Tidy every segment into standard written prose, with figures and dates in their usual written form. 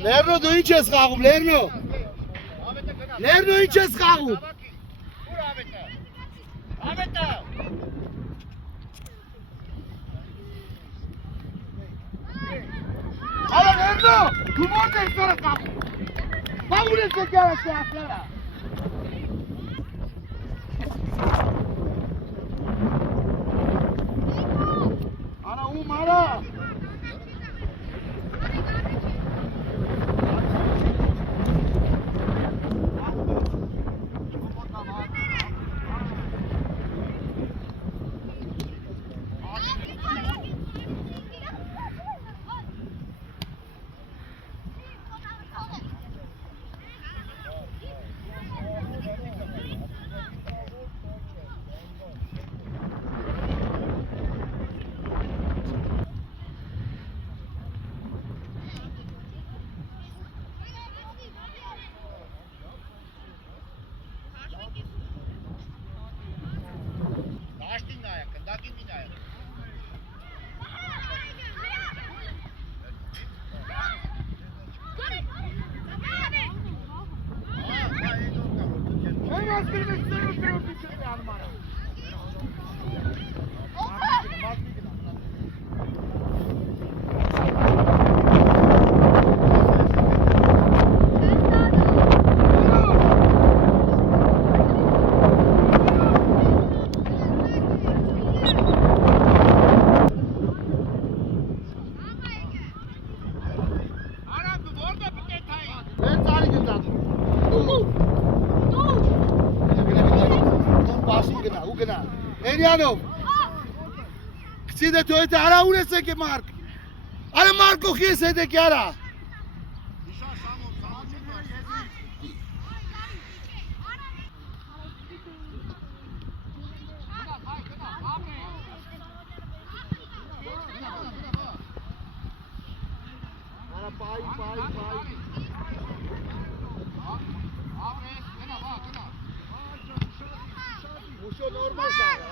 Լերնո դու ինչ ես խաղում, Լերնո։ Լերնո ինչ ես խաղում։ Ալա Լերնո, դու ո՞նց ես դուրս խաղում։ Բաղուր ես եկել ասլարա։ Արա ում արա։ Erianov, Cine tu uite, ara une se che Marc. Are Marco che se de chiara. Ara pai. Mucho normal sana.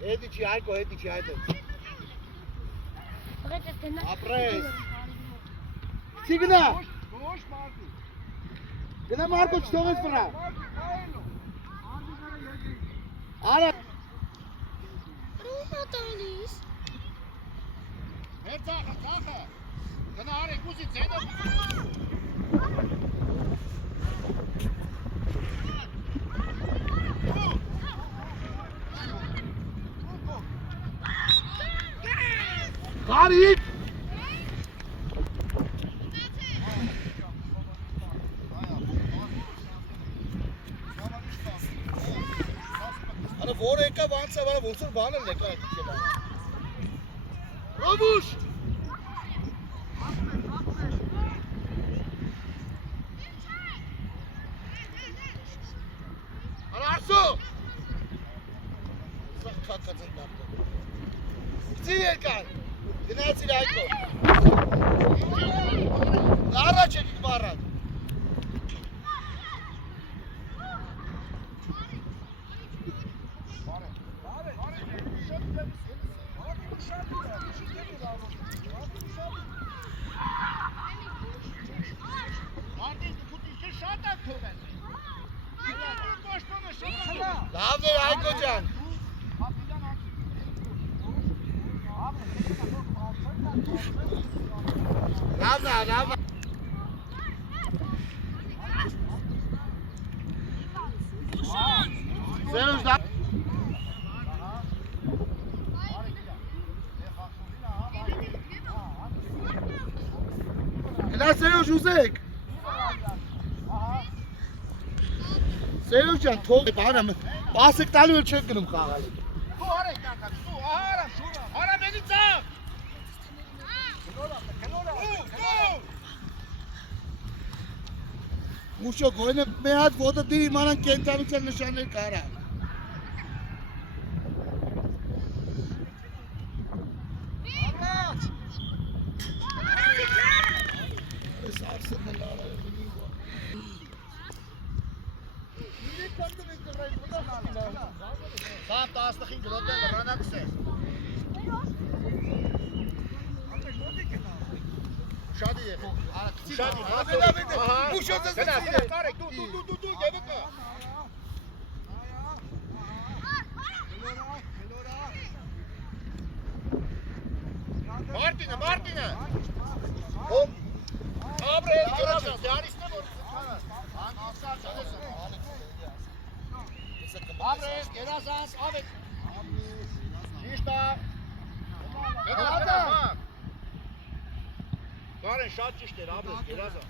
Edici Aiko. Apres. Signa. Gına Marco çtoğuz fıra. Ara. Ruha talis. Her Sache. Gına are kusi Zähne. Garip. Ana voreka vansa vara vosur bana leka chela. Robush. Ana Arso. Sakka kazandı. Ziyekar. Dinazil Aiko. Ara çekik bağıran. Lavne Aikocan. Ravna. Zeus da. Ela Zeus Uzek. Zeus can tol bağıram. Basık talı ölçek günüm kağalı. Su ara kanka. Su ara. Ara beni çağır. Mucho goine mehat voda diri manan kentanu chal nishane kara. աստղին գրոտել լրանակս ես։ Ուշադի եղեք։ Ուշադի, ահա։ Ուշոց ես գնաց, կարեք, դու, գևիկը։ Մարտինը։ Հոմ։ Աբրել, գերազանց, դարիսն է որ ծանաս։ Անասար չես։ Աբրել, գերազանց, ավեք։ Ճիշտ է։ Գնա։ Կարեն շատ ճիշտ էր, Աբրել, գերազանց։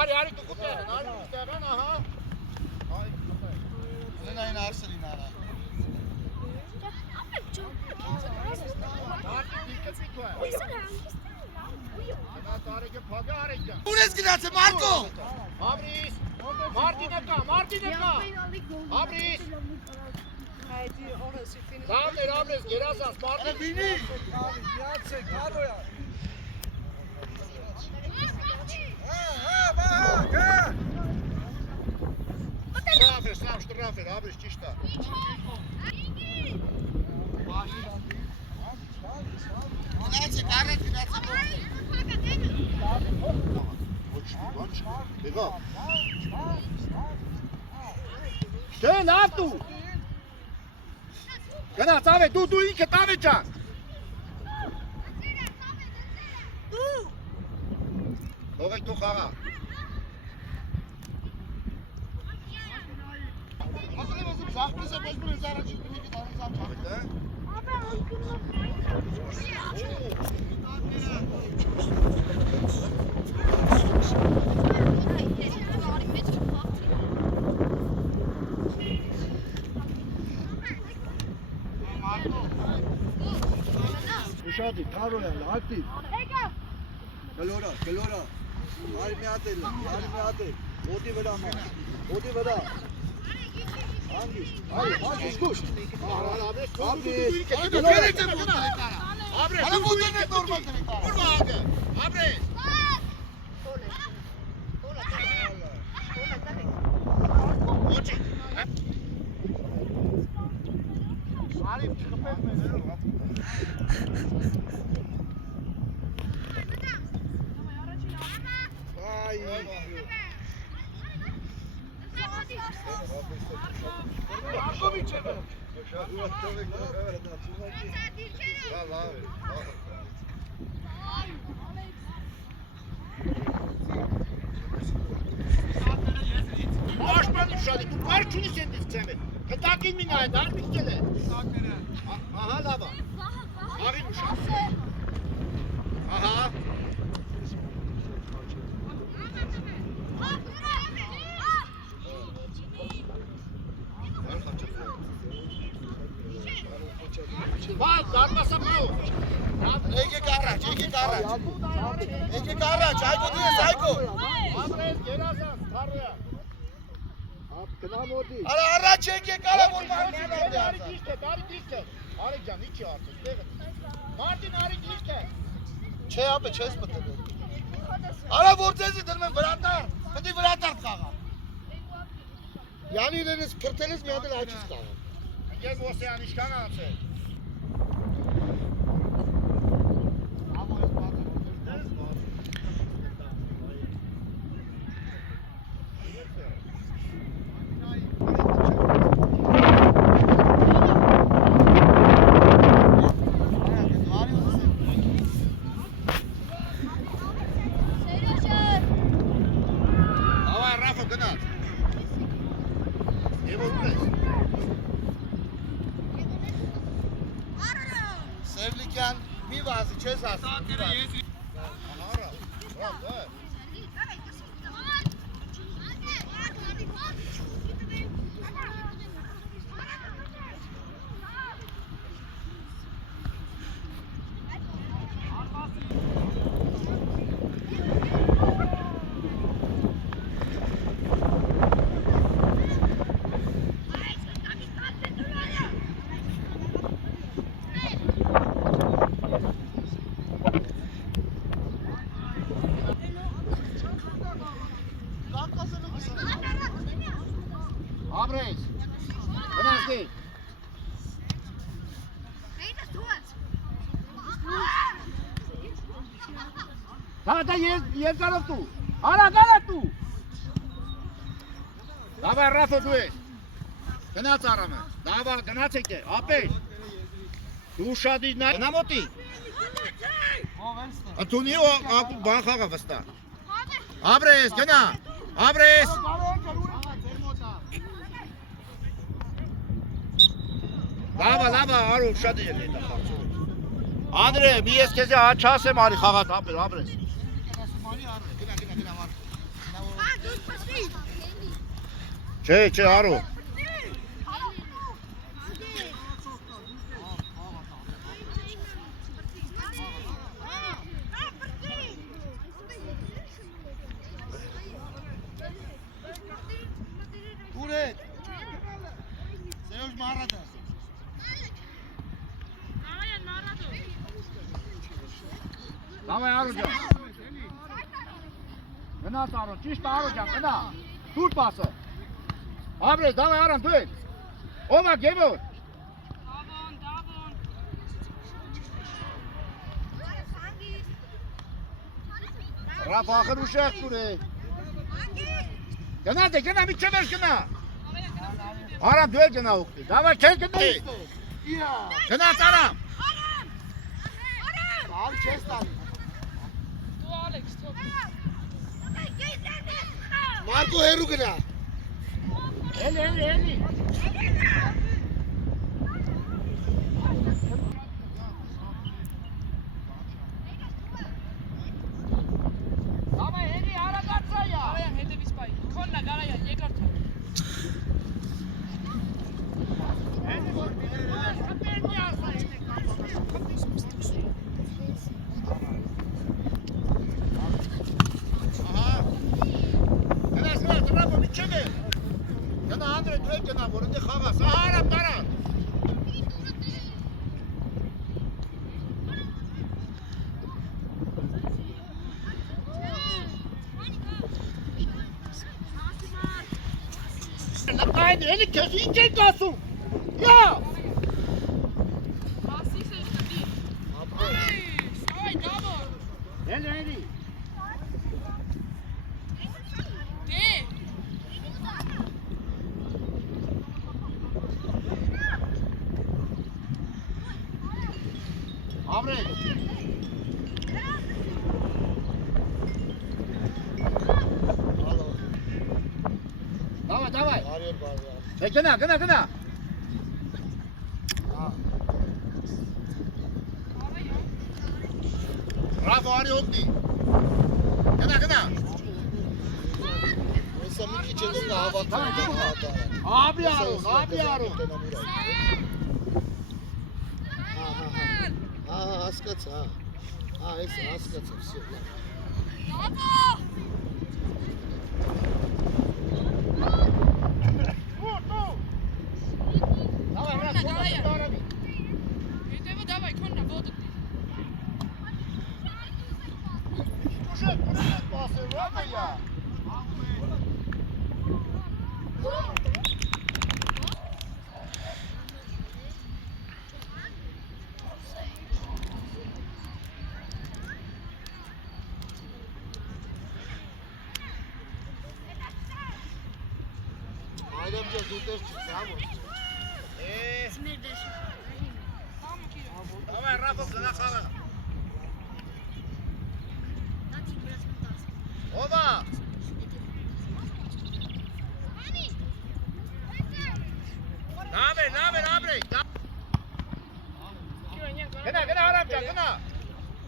Արի դու կուտեղն, ահա։ Ունենային արսելին արա։ Արդի դիրկը պիտու է։ Տարեկը պագա արեկյա։ Ունես գնացը, Մարկո։ Աբրիս, Մարտինը կա։ Աբրիս։ Դավներ, Աբրես, գերազանց, Մարտին։ Վինի։ Յացեք, հալոյա։ Շտրաֆեր, Աբրես, ճիշտ է։ Գնացեք, առեց գնացեք։ Եղա։ Դե լավ դու։ Գնաց ավե, դու ինքը տավե ջան։ Թողեք դու խաղա։ Զախպեսը բեժմուն ես առաջին պնիկի դարնզան չավեք, դե։ Ուշադի, կարոյան, ակտիվ։ Գլորա, արի մի հատ էլ, ոտի վրա մա, ոտի վրա։ Հանգիստ, գուշ։ Աբրես, դու ինքը նորմալ տնի կարա։ Ուր վաղը, Աբրես։ Ոչի։ Արի չխպես մեզ։ Markovićeve. Başmanı şöyle, bu parçunu sen dizsene. Kıtakin mi naydı, harbi gele. Aha lava. Arayın uşak. Aha. Bak, darmasam bu. Ege garaj, ayko diye ayko. Abres, gerazan, tarlaya. Ara araç ege kara vurma. Ari dişte. Arayacağım, hiç artık. Martin ari dişte. Şey abi, çes mi tabii? Ara vurtezi dermen bıraktar. Hadi bıraktar kağa. Yani deniz pırteliz mi adı açız kağa. Gel bu osean işkan ağası. Sevliken bir vazı çöz aslında. Davada երկարով դու։ Արա դու։ Davay Rafa դու։ Գնաց արամը։ Davay գնաց եկե, ապեր։ Դու շատ ի նա մոտի։ Ատունի բան խաղա վստահ։ Abrez, gana. Abrez. Lava, arul şadı yedi. Andre, bir eskeze açasem ari xagat Abrez. Çe arul. Seus Marada. Davay Arulcan. Gına Arul, çiş Arulcan, gına. Dur pası. Abrez, davay Aram, dur. Oma, gevur. Davon. Rafa akır uşak buraya. Gına de, gına bir çemer gına. Aram döl gına oktu. Davay kel gına. Gına Aram. Al chest al. Marco Heru gına. Eli. Davay Eli ara kaçsa ya. Davay hede biz bay. Konna garaya yegar. Gana Andre döl gana burunda xaga. Saharam daran. Aynı eli kötü ince kalsın. Ya. Was ist es für dich? Sorry, Davon. Eli. De. Abre. Давай. Arıyor bari ya. Gına. Rafa arıyor okti. Gına. Essa miki çekin hava tuttu. Abi Arun. Askats ha. Esse askats все. Давай, раз, Hede davay konna bodu. Уже пасы, ладно я. Ailem de tutar çıktı ama. Давай, Rafa, gına xaga. Oba. Abre. Gına Aramcan, gına.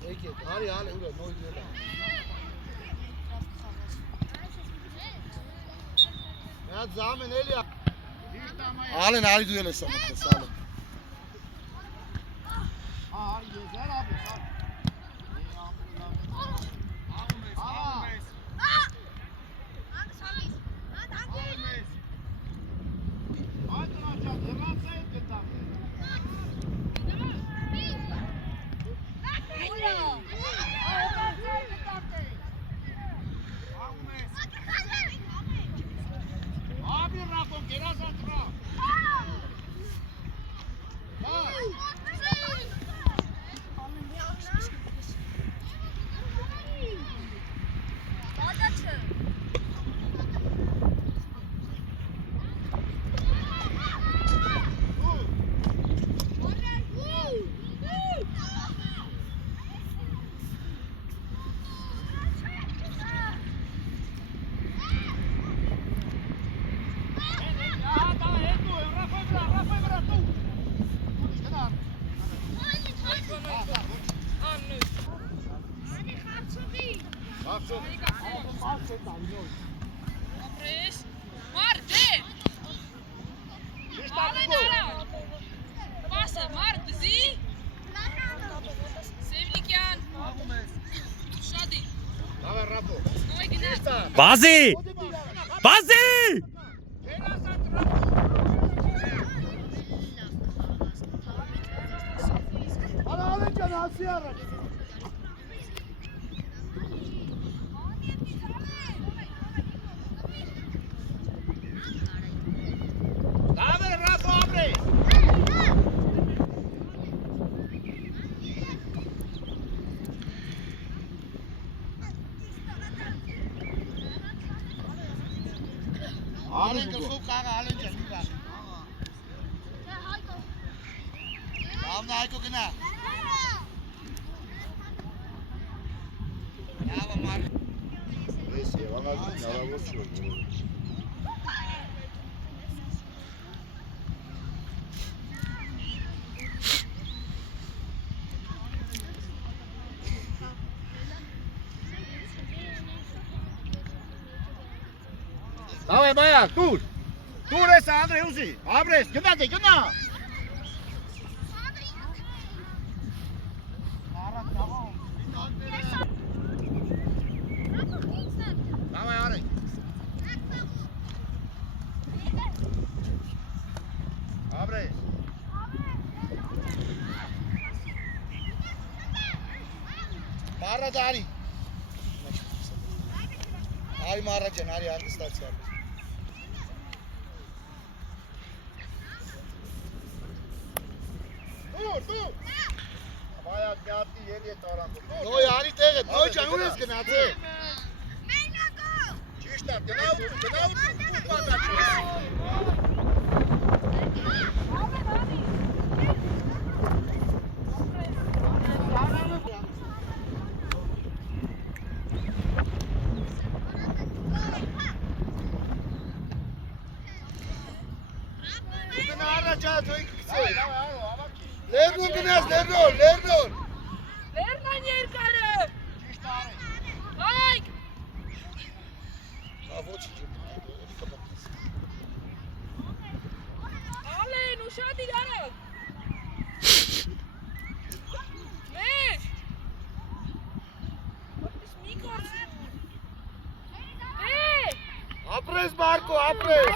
Peki. Hadi öyle ne oluyor lan? Ya zaman eli ya. Alın hadi düğüle sanatı sağ olun. Abi güzel abi. Abi Rafon biraz atma. Ախսոն։ Ապրես։ Մար, դե։ Ճիշտ Ալեն ակու։ արա։ Պասը, մար, դզի։ Սևնիկյան։ Շադի։ Լավ է ռապո։ Նոյ գնաց։ Բազի! Բազի! Արա ալենջան հասի առաջ։ Լավ է ռապո ապրե։ Ալեն գլխով կաղա ալենջան մի բան։ Լավն Հայկո գնա։ Լավը մար։ Ես Եվանազին հնարավոր չի։ Давай, Маяк, тур! Тур ես Անդրեյ ուզի, ապրես, գնա դե, գնա! Давай, Արեք! Ապրես! Մարը դարի։ Արի մարը ջան, արի հանգստացի։ Тур! Մայակ միատի ելի է տարան, Նոյ արի տեղը, նոյ ջան, ուր ես գնացել։ Ճիշտ է, գնա ու պատաչ Գնա առաջ աթոյ կգցել։ Давай, արո, ավակի Լերնուն գնաս, լերնուն, լերնուն։ Լերնան երկարը։ Ճիշտ արեք Հայք։ Ոչ ջիմ, էլի կպատես։ Ալեն, ուշադիր արա։ Մեր։ Ապրես մի կարծի։ Ապրես Մարկո, ապրես։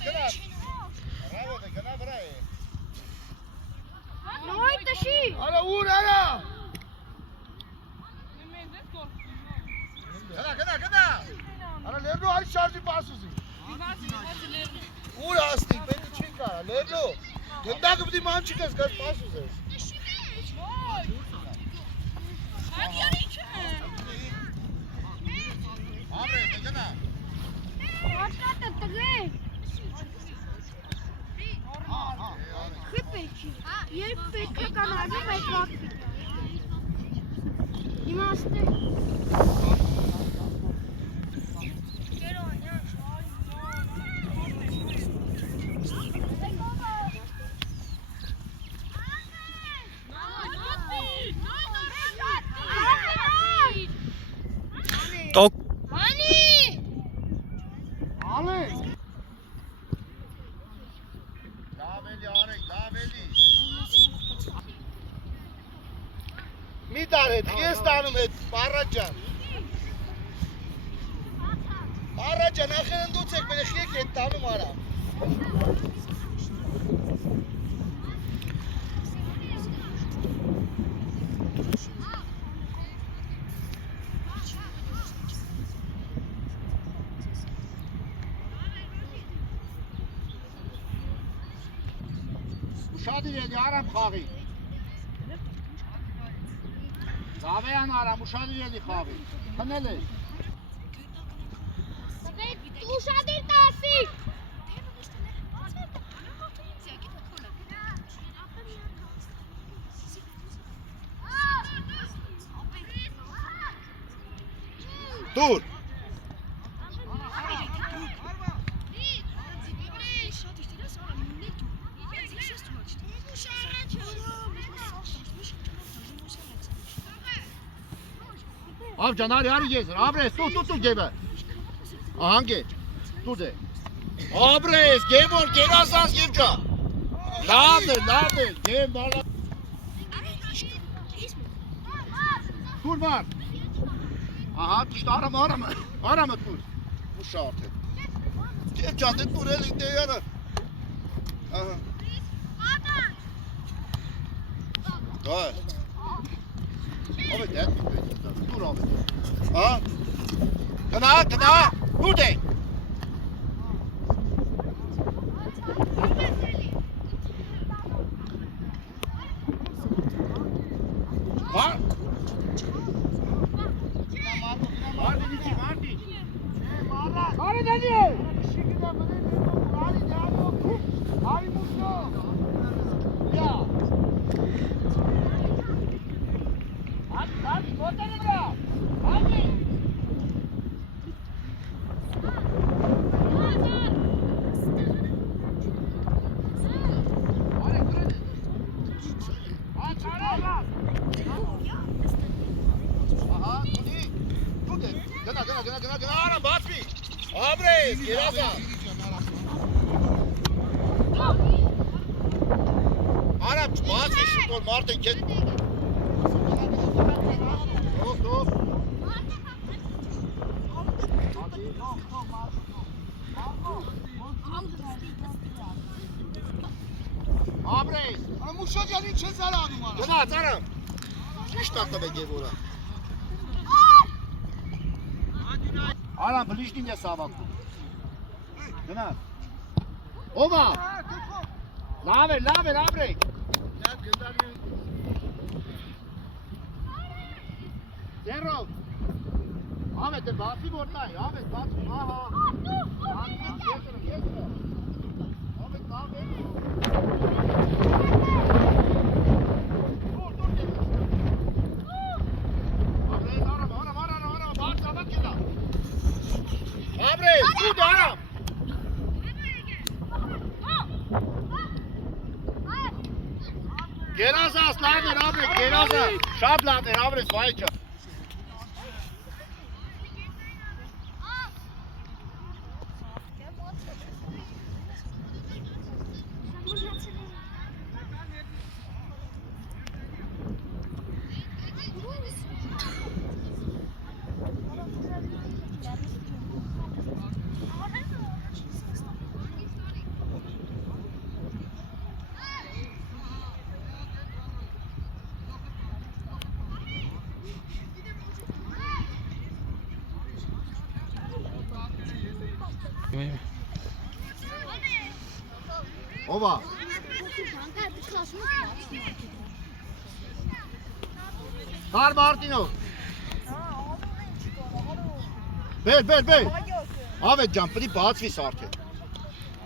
Գնա Ռավո դե, գնա վրա է Նոյ տշի։ Արա ուր արա։ Գնա Արա լերնու այս շարժի պասուզի։ Ուր աստիկ, պետք չի կարա, լերնու։ Գնդակը պտի մանչիկես, գաս պասուզես։ Ապրես, դե գնա Երբ պետք է կանալով այդ վաղ իմաստը Տոկ Ալեն։ Լավ էլի արեք, լավ էլի Մի տար հետ, ես տանում հետ, Մարաջ ջան։ Մարաջ ջան, ախր ընդուց եք, բերեք եք հետ տանում արա։ Ուշադիր էլի արամ խաղի Զավեյան արամ, ուշադիր էլի խաղի Խնել է ուշադիր տասի Dur. Abi Caner yarı gezir. Abres tut gebe. Aha geç. Dur de. Abres gebe gel asas gebca. Nerede? Gel bana. Dur var. Aha işte arama. Arama dur. Bu şartı. Gebca de dur elinde yarı. Aha. Dur. Abi de. Dur abi. Ha? Kana. Dur de. Var. Martin. Hadi Daniel. Şimdi de böyle bir hadi devam yok. Hadi Mustafa. Ya. Hadi kotanı bırak. Hadi. Aha dur de. Kana aram basmi. Abres gel asas. Arap basmi şu gol Martin kes. Stop. Abres. Ama Muşa gelin çezer abi bana. Kana atarım. 3 dakika bekle bura. Aram bližnje Savaku. Kana. Ova. Laver, abre. Ya gönderiyor. Zero. Ahmet de basayım ortaya. Ahmet basayım. Aha. Kesme. Ahmet ne yapıyorsun? Dur. Abres arama. Bağırsa bak ya da. Abres dur da aram. Gerasas lager Abres. Gerasas. Schab lager Abres weiter. Ova. Kar Martino. Bel. Ahmet jump'ını basvis artık.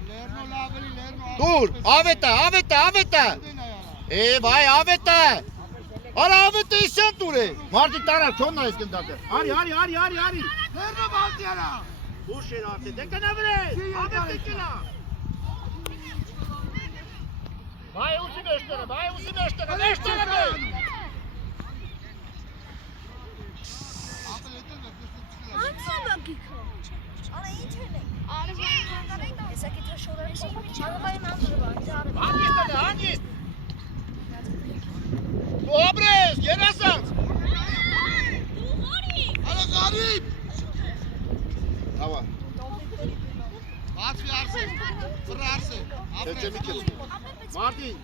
Lerno labeli. Dur. Ahmet'e. Vay Ahmet'e. Ara Ahmet'e isyan ture. Martin tarar sonra iskindadır. Ari. Lerno Baltiyana. Dur şey artık. Dekana bre. Ahmet dekana. Vay usi meştere. Meştere be. Hangi? Abres, Gerasas. Hadi garip. Tamam. Bas bir arsı. Fırarsı. Seçemi kes. Martin.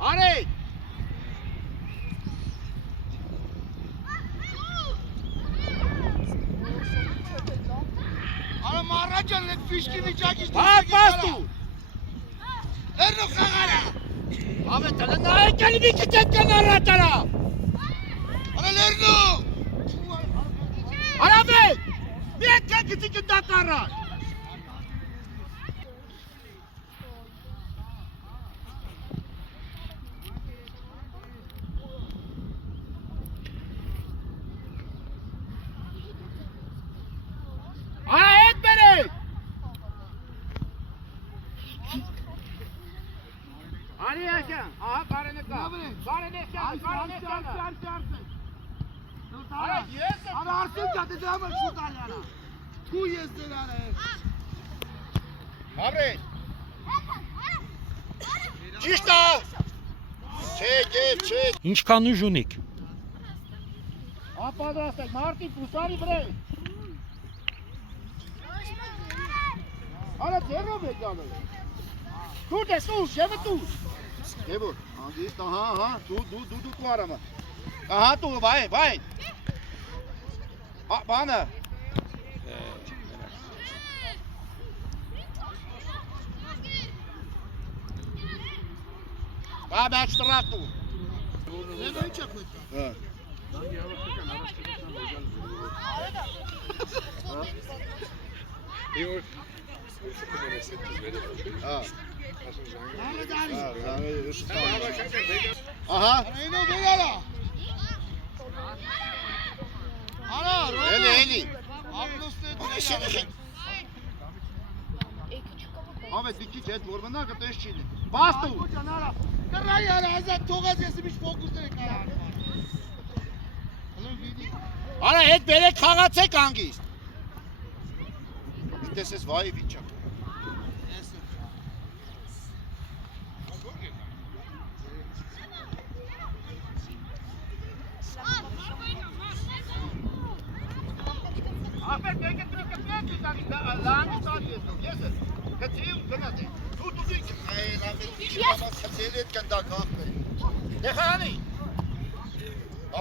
Ari. Ama mahracan let fişki mi çakış. Bas tu. Lerno kagara. Ahmet tane nae kelimi kitaptan aratara. Ana Lerno. Ahmet. Bir kek kitabdan arat. Արա ես եմ։ Արա Արսեն ջան, դե դրա համար շուտ արյանը։ Դու ես դրան է։ Աբրես։ Ճիշտ է։ Չեք։ Ինչքան ուժ ունիք։ Ապադրաստեք, մարդի պուսարի վրե։ Արա ձերով է գալը։ Դու տեսու, շևը դու։ Եվոր, անգիստ, ահա, դու արամը։ Ահա դու, վայ։ Բանը։ Բաբաչ տրակ դու։ Դե ինչ եք մտա։ Հա։ Ահա։ Այնո վերալա։ Արա, Էլի։ Աբլոստե։ Ավետ դիքի հետ որ մնա կտես չի։ Բաստու։ Ջան, արա։ Կռայ արա, ազատ թողած ես մի ֆոկուսներ կարա։ Արա հետ բերեք խաղացեք անգիստ։ Դες ես վայի վիճակ։ Ապեր մեկը տրիկը դիտանի լանի ստադի ես ես։ Կծիու գնացի։ Դու դիք այ լավի չափացել այդ կնդակ ախմեր։ Դեխանի։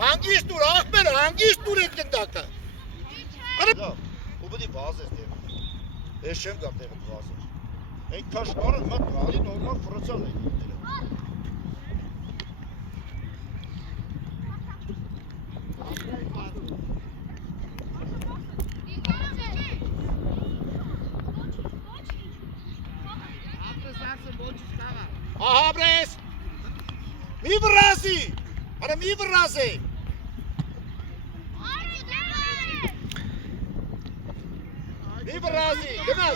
Հանգիստ ուր ախմեր, հանգիստ ուր այդ կնդակը։ Արա ու բդի վազես դե։ Ես չեմ գա տեղը վազես։ Այդ քաշտարը մտ ալի նորմալ ֆրոցալ է։ Ահա բրես։ Մի վրազի։ Արա մի վրազի։ Մի վրազի։ Գնաս,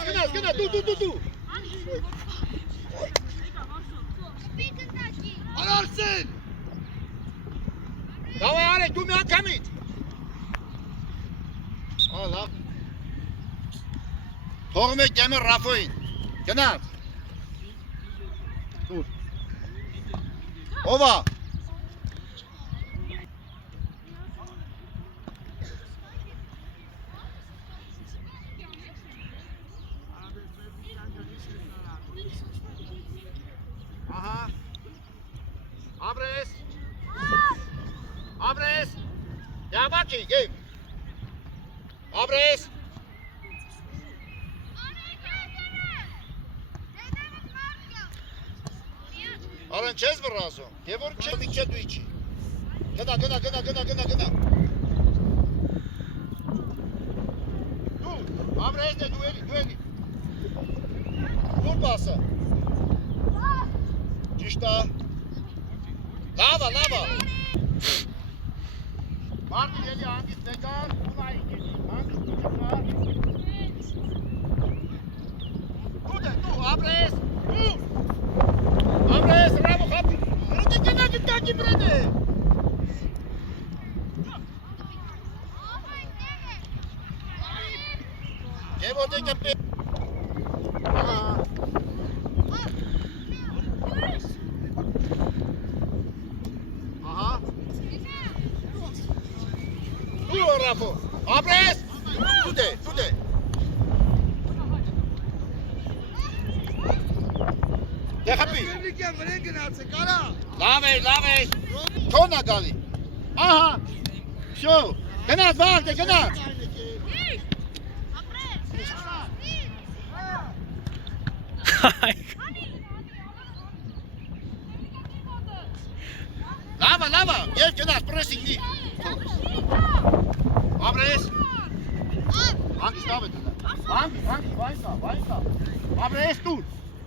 դու։ Արա Արսեն։ Դավայ արեք դու մի անգամից։ Ալա։ Թողում եք գեմը Ռաֆոին։ Գնաց։ Դուր։ Ովա։ Ահա։ Abrez! Yamaki, gel. Abrez! Alın çez mi razı? Gevor çemike du içi. Gına. Dur. Abrez de dueli. Dur basa. Cişta. Lava. Martı geliyor hangisi tekrar? Bunay geliyor. Hangisi tekrar? Dur, Abrez. Dur. Abrez, bravo kapı. Hadi git takip edin. Gel orada kapı. Aha. Dur Rafo. Abrez. Tude. De kapı. Birlikte buraya gönderse kara. Lave. Tona gali. Aha. Şu. Gönat var de gönat. Lava. Gel gönat pressing değil. Abrez. Hangisi davet eder? Hangi? Vaysa. Abrez dur.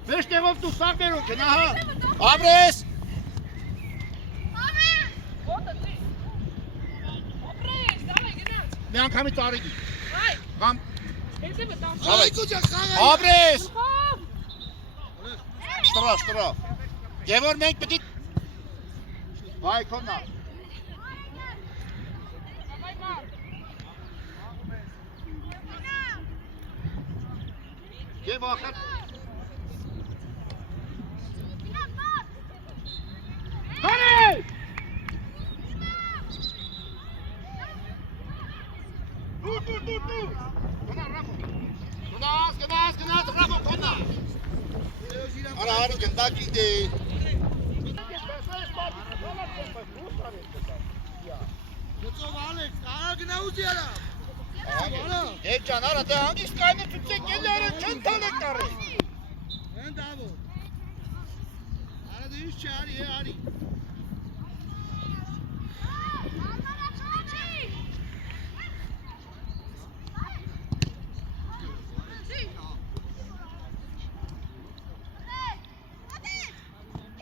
Beş devam dur. Sağ ver o kenaha. Abrez. Ben kamı tarihi. Kam. Ay kucak kara. Abrez. Штраф. Gevor menk petit. Vai Konrad. Geh machen. Hadi! Dur. Konrad, Rafa. Genau, Rafa, Konrad. Ara, ganda gitti. Yoksa Alex, daha genau diyorlar. Gel Caner, da hangi iskayını tutacak geliyorum, çın tanıkları. Ben daha bu. Arada 3 çağır ye ari.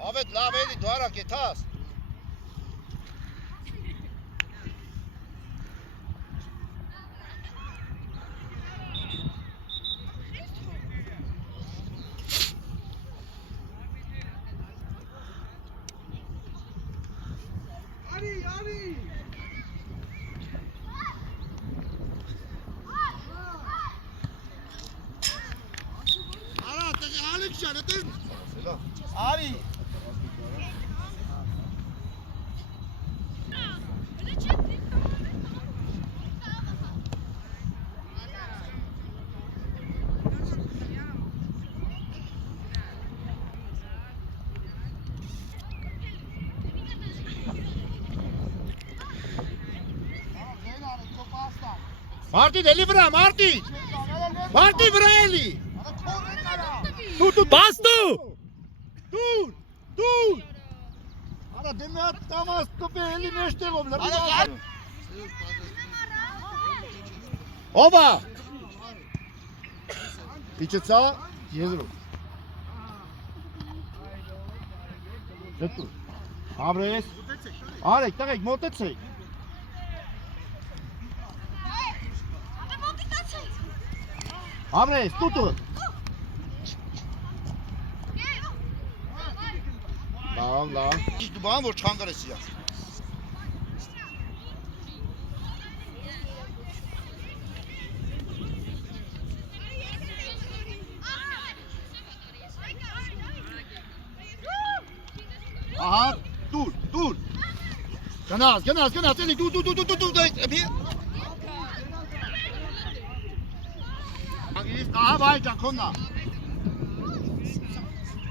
Ahmet, la beni duara getas. Ari. Ara, tek Alex canıtın. Ari. Marti, delivera, Marti! Marti, Vreli! Pas tu! Dur! Ana demet tamam topu eli neşte gobler. Oba! Piçetsa, yezro. Zetu. Abres. Arek, tak motetsek. Abres, tutu. La. Hiç bana vur çangarası ya. Aha, dur. Ganaz, seni dur. Bir. Aha, vay can konna.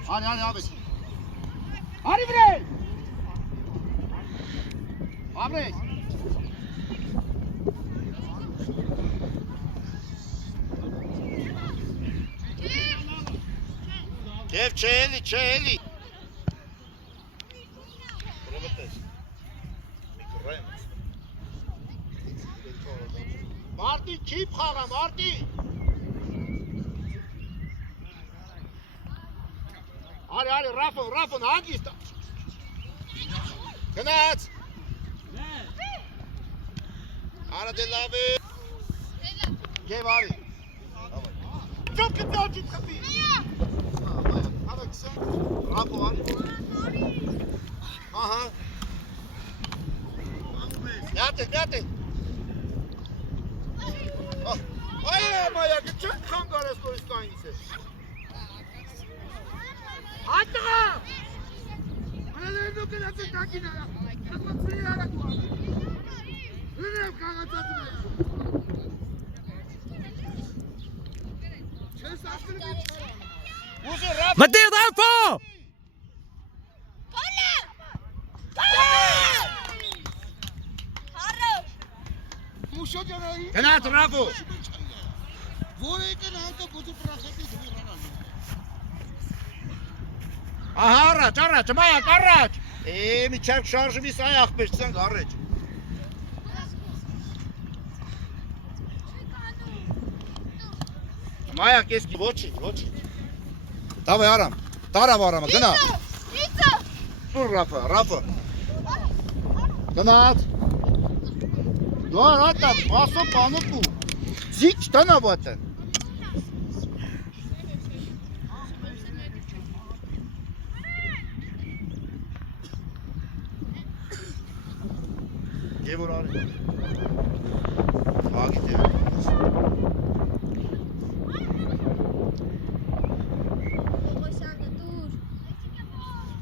Hadi abi. Hadi bre! Abre! Kev çeli. Marti keep xara Marti. Hadi Rafa hangisi? Kanat. Ara de lave. Gel bari. Çok kötü kapıyı. Hadi kısa. Rafa var. Aha. Nerede? Ay maya küçük kangares koyustayısı. Hadi. Nerede o kadar çok takine ya? Bak friyarak var. Nereye kanka tatlı ya? Sen saçını bir Uzun Rafa. Matteo Dalfo! Muşo canayı. Kanat Rafa. वो एक नाम का कुछ प्रसाद ही धुर रहा है. Aha araç Mayak araç. Mi çark şarjı bir ayak beşsen araç. Mayak eski voçi. Davay aram. Tara var ama gına. Dur Rafa. Kanat. Dur hatta paso panu bu. Zik tana batın. Գևոր արի։ Հագի դեր։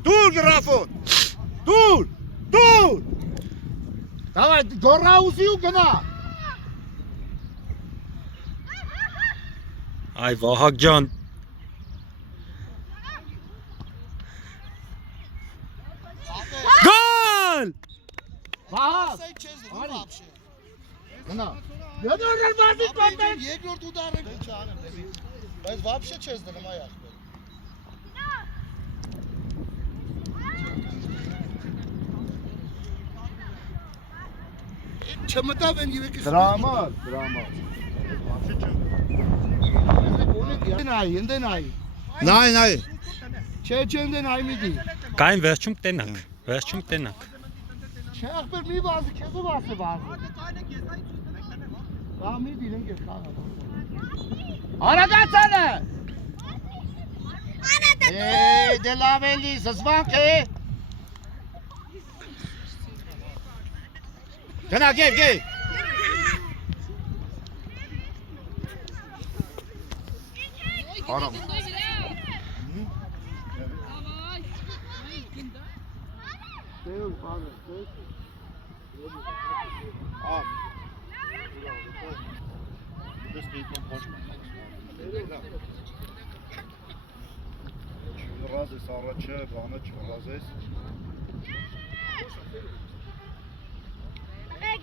Դուր գրաֆոն։ Դուր։ Давай, գոռա ուզի ու գնա։ Ay Vahak Can. Gol! Vahak, Ասայի չես դու Արի։ ապշե։ գնա։ Յոդորներ բազի կոտեն։ Երկրորդ ուդարը չանեմ դեպի։ Բայց вообще չես դնում այ ախպեր։ Չմտավ են եւ եկես։ Դրամա։ Ընդ նայ։ Նայ։ Չէ, ընդ նայ միդի։ Կային վերջում կտենանք, վերջում կտենանք։ Չէ, ախպեր մի բազի քեզ ու ասե բազի։ Դա միդի ինքը խաղա։ Արագացանը։ Դե լավ էլի, զզվանք է։ Գնա, գեվ։ Արամ։ Ռազես առաջը, բանը չռազես։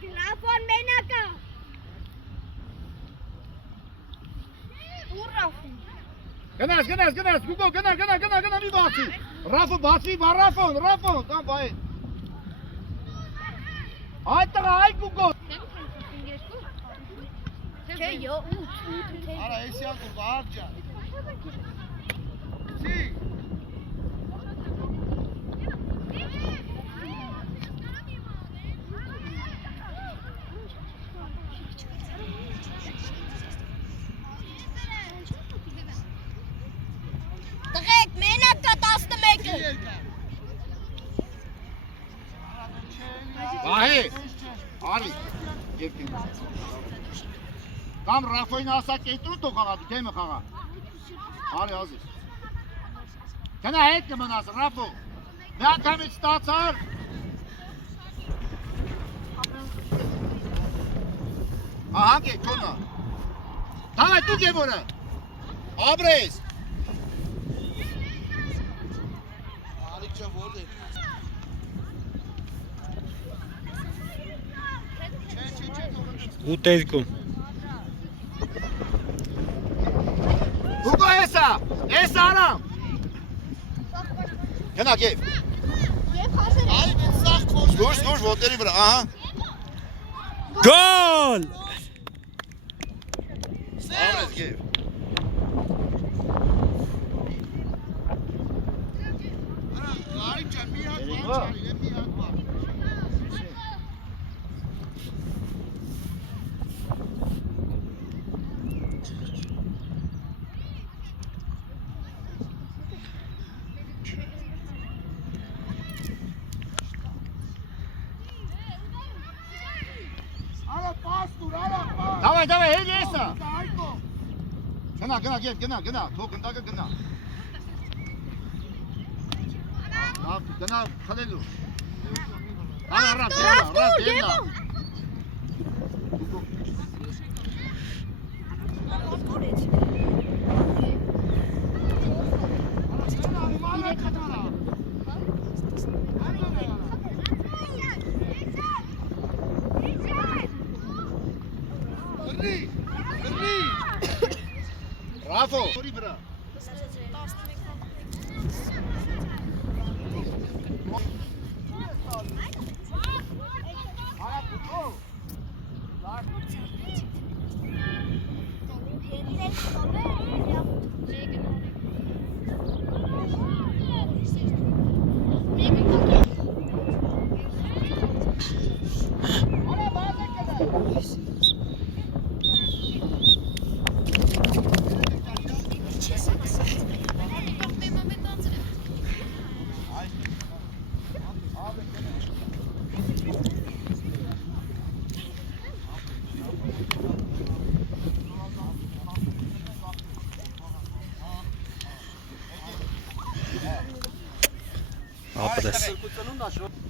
Գրաֆոն մենակա։ Ուրաֆոն։ Գնաս, Գուգո, գնա, մի բացի։ Ռաֆը բացի, Ռաֆոն, կամ բայ։ Այդ տղա, այ Գուգո։ Չէ, յո, 8։ Արա, էսիան դու բաղ ջան։ Սի։ Տղեկ, մենակա 11-ը։ Վահի, արի, երկին։ Կամ Ռաֆոյին ասա կետրու տո խաղա, դեմը խաղա։ Արի ազիս։ Գնա հետ կմնաս, Ռաֆո։ Մի անգամից ստացար։ Ահանք է, չոնա։ Դավայ, դու գևորը։ Աբրես։ Ալիք ջան ո՞րդ է։ Ուտերկում։ Գուգո էսա արամ։ Գնա գև։ Այ մենք սաղ քոշ։ Դուրս ոտերի վրա, ահա։ Gol! Աբրես գև։ Արի ջան մի հատ բան չարի, մի հատ բան։ Արա պաս դուր, արա պաս։ Դավայ, հետ էսա։ Այկո։ Գնա, գև, գնա, թող գնդակը գնա։ Գնա, խլելու։ Արա, Ռաֆ, դեմնա։ Ռաֆո, որի վրա։ Աբրես։